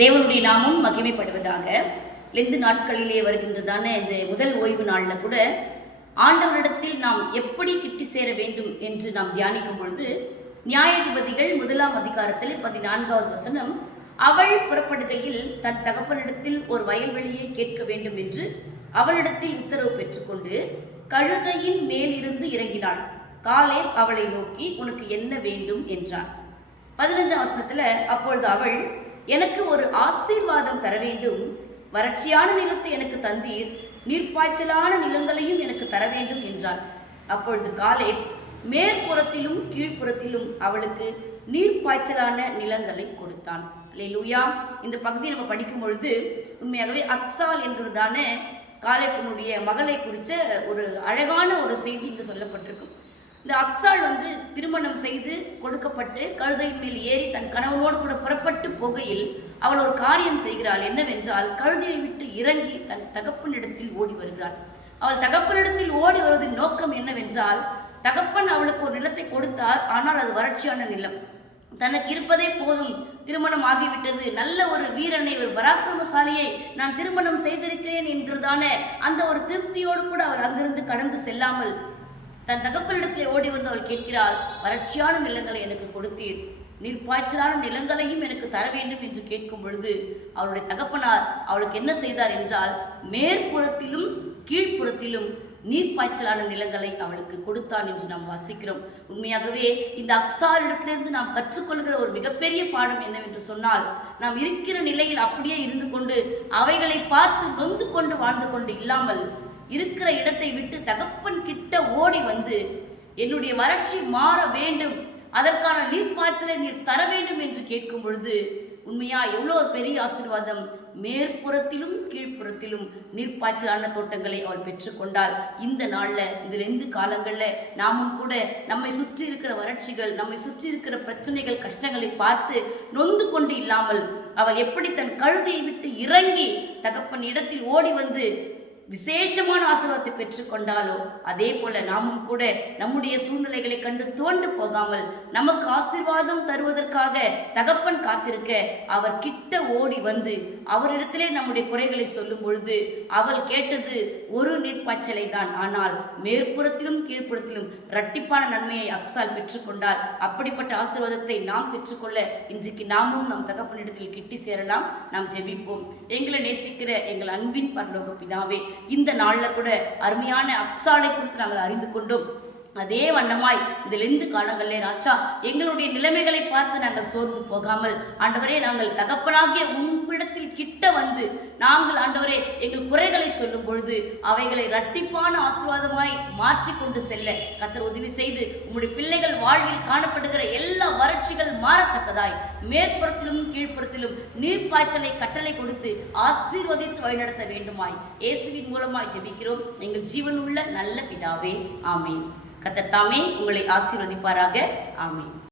தேவனுடைய நாமம் மகிமைப்படுவதாக. லெந்து நாட்களிலே வருகின்றதான இந்த முதல் ஓய்வு நாளில் கூட ஆண்டவரிடத்தில் நாம் எப்படி கிட்டி சேர வேண்டும் என்று நாம் தியானிக்கும் பொழுது, நியாயாதிபதிகள் 1ஆம் அதிகாரத்தில் 14வது வசனம், அவள் புறப்படுகையில் தன் தகப்பனிடத்தில் ஒரு வயல்வெளியை கேட்க வேண்டும் என்று அவளிடத்தில் உத்தரவு பெற்றுக்கொண்டு கழுதையின் மேலிருந்து இறங்கினாள். காலேப் அவளை நோக்கி, உனக்கு என்ன வேண்டும் என்றான். 15ஆம் வசனத்தில், அப்பொழுது அவள், எனக்கு ஒரு ஆசீர்வாதம் தர வேண்டும், வறட்சியான நிலத்தை எனக்கு தந்தீர், நீர்ப்பாய்ச்சலான நிலங்களையும் எனக்கு தர வேண்டும் என்றாள். அப்பொழுது காலேப் மேற்புறத்திலும் கீழ்ப்புறத்திலும் அவளுக்கு நீர்ப்பாய்ச்சலான நிலங்களை கொடுத்தான். அல்லேலூயா. இந்த பகுதியை நம்ம படிக்கும் பொழுது உண்மையாகவே அக்சால் என்கிறதான காலேப்பினுடைய மகளை குறித்த ஒரு அழகான ஒரு செய்தி இங்கு சொல்லப்பட்டிருக்கும். இந்த அக்சால் திருமணம் செய்து கொடுக்கப்பட்டு கழுதையின் மேல் ஏறி தன் கணவனோடு கூட புறப்பட்டு போகையில் அவள் ஒரு காரியம் செய்கிறாள். என்னவென்றால், கழுதையை விட்டு இறங்கி தன் தகப்பனிடத்தில் ஓடி வருகிறாள். அவள் தகப்பனிடத்தில் ஓடி வருவதின் நோக்கம் என்னவென்றால், தகப்பன் அவளுக்கு ஒரு நிலத்தை கொடுத்தார், ஆனால் அது வறட்சியான நிலம். தனக்கு இருப்பதே போதும், திருமணம் ஆகிவிட்டது, நல்ல ஒரு வீரனை, ஒரு பராக்கிரமசாலியை நான் திருமணம் செய்திருக்கிறேன் என்றதான அந்த ஒரு திருப்தியோடு கூட அவள் அங்கிருந்து கடந்து செல்லாமல் தன் தகப்பனிடத்தில் ஓடி வந்து அவள் கேட்கிறாள், வறட்சியான நிலங்களை எனக்கு கொடுத்தீர், நீர்ப்பாய்ச்சலான நிலங்களையும் எனக்கு தர வேண்டும் என்று கேட்கும் பொழுது அவளுடைய தகப்பனார் அவளுக்கு என்ன செய்தார் என்றால், மேற்புறத்திலும் கீழ்ப்புறத்திலும் நீர்ப்பாய்ச்சலான நிலங்களை அவளுக்கு கொடுத்தான் என்று நாம் வாசிக்கிறோம். உண்மையாகவே இந்த அக்சாரிடத்திலிருந்து நாம் கற்றுக்கொள்கிற ஒரு மிகப்பெரிய பாடம் என்னவென்று சொன்னால், நாம் இருக்கிற நிலையில் அப்படியே இருந்து கொண்டு அவைகளை பார்த்து நொந்து கொண்டு வாழ்ந்து கொண்டு இல்லாமல், இருக்கிற இடத்தை விட்டு தகப்பன் கிட்ட ஓடி வந்து, என்னுடைய வறட்சி மாற வேண்டும், அதற்கான நீர்ப்பாய்ச்சலை நீர் தர வேண்டும் என்று கேட்கும் பொழுது உண்மையா எவ்வளோ ஒரு பெரிய ஆசீர்வாதம். மேற்புறத்திலும் கீழ்ப்புறத்திலும் நீர்ப்பாய்ச்சலான தோட்டங்களை அவள் பெற்றுக்கொண்டாள். இந்த நாளில், இதில் எந்த காலங்களில் நாமும் கூட நம்மை சுற்றி இருக்கிற வறட்சிகள், நம்மை சுற்றி இருக்கிற பிரச்சனைகள், கஷ்டங்களை பார்த்து நொந்து கொண்டு இல்லாமல், அவள் எப்படி தன் கழுதையை விட்டு இறங்கி தகப்பன் இடத்தில் ஓடி வந்து விசேஷமான ஆசீர்வாதத்தை பெற்றுக்கொண்டாலோ, அதே போல நாமும் கூட நம்முடைய சூழ்நிலைகளை கண்டு தோண்டு போகாமல், நமக்கு ஆசீர்வாதம் தருவதற்காக தகப்பன் காத்திருக்க அவர் கிட்ட ஓடி வந்து அவரிடத்திலே நம்முடைய குறைகளை சொல்லும் பொழுது அவள் கேட்டது ஒரு நீர்ப்பாய்ச்சலை தான், ஆனால் மேற்புறத்திலும் கீழ்ப்புறத்திலும் இரட்டிப்பான நன்மையை அக்சால் பெற்றுக்கொண்டால். அப்படிப்பட்ட ஆசீர்வாதத்தை நாம் பெற்றுக்கொள்ள இன்றைக்கு நாமும் நம் தகப்பனிடத்தில் கிட்டி சேரலாம். நாம் ஜெபிப்போம். எங்களை நேசிக்கிற எங்கள் அன்பின் பரலோக பிதாவே, இந்த நாளில் கூட அருமையான அக்சாலை குறித்து நாங்கள் அறிந்து கொண்டோம். அதே வண்ணமாய் இந்த லெந்து காலங்களிலே ராஜா, எங்களுடைய நிலைமைகளை பார்த்து நாங்கள் சோர்ந்து போகாமல், ஆண்டவரே, நாங்கள் தகப்பனாகிய உங்களிடத்தில் கிட்ட வந்து நாங்கள் ஆண்டவரே எங்கள் குறைகளை சொல்லும் பொழுது அவைகளை இரட்டிப்பான ஆசீர்வாதமாய் மாற்றி கொண்டு செல்ல கர்த்தர் உதவி செய்து, உங்களுடைய பிள்ளைகள் வாழ்வில் காணப்படுகிற எல்லா வறட்சிகள் மாறத்தக்கதாய் மேற்புறத்திலும் கீழ்ப்புறத்திலும் நீர்ப்பாய்ச்சலை கட்டளை கொடுத்து ஆசீர்வதித்து வழிநடத்த வேண்டுமாய் இயேசுவின் மூலமாய் ஜெபிக்கிறோம் எங்கள் ஜீவனுள்ள நல்ல பிதாவே, ஆமென். கர்த்தர் தாமே உங்களை ஆசீர்வதிப்பாராக. ஆமென்.